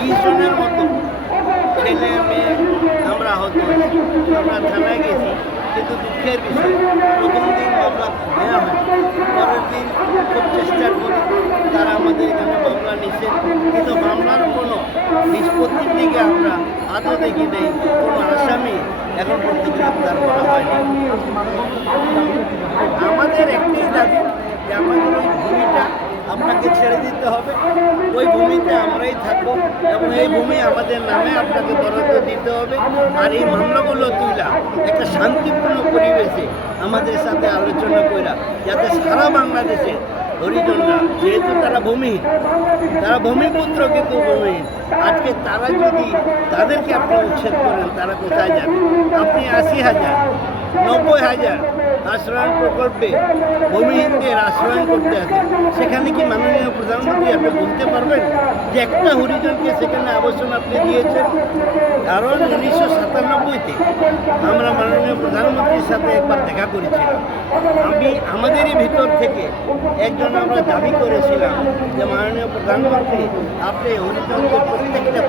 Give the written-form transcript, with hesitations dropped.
20 জনের মতো ছেলে মেয়ে আমরা আহত হয়েছি। আমরা থানায় গেছি, কিন্তু দুঃখের বিষয় প্রথম দিন মামলা নেওয়া হয়, পরের দিন খুব চেষ্টা করি তারা আমাদের এখানে মামলা নিচ্ছে, কিন্তু মামলার কোনো নিষ্পত্তির দিকে আমরা আদৌ দেখি নেই। কোনো আসামি এখন পর্যন্ত গ্রেপ্তার করা হয়নি। আমাদের একটাই দাবি যে আমাদের ওই ভূমিটা আপনাকে ছেড়ে দিতে হবে, ওই ভূমিতে আমরাই থাকবো এবং এই ভূমি আমাদের নামে আপনাকে বরাদ্দ দিতে হবে। আর এই মামলাগুলো তুইলা একটা শান্তিপূর্ণ পরিবেশে আমাদের সাথে আলোচনা কইরা, যাতে সারা বাংলাদেশে হরিজনরা, যেহেতু তারা ভূমিহীন, তারা ভূমিপুত্র কিন্তু ভূমিহীন, আজকে তারা যদি তাদেরকে আপনি উচ্ছেদ করেন তারা কোথায় যাবে? আপনি 80,000 90,000 আশ্রয়ণ প্রকল্পে ভূমিহীনদের আশ্রয়ণ করতে আছে, সেখানে কি মাননীয় প্রধানমন্ত্রী আপনি বলতে পারবেন যে একটা হরিজনকে সেখানে আবাসন আপনি দিয়েছেন? কারণ 1997-তে আমরা মাননীয় প্রধানমন্ত্রীর সাথে একবার দেখা করেছিলাম। আমাদেরই ভিতর থেকে একজন আমরা দাবি করেছিলাম যে মাননীয় প্রধানমন্ত্রী আপনি হরিজনদের প্রত্যেকটা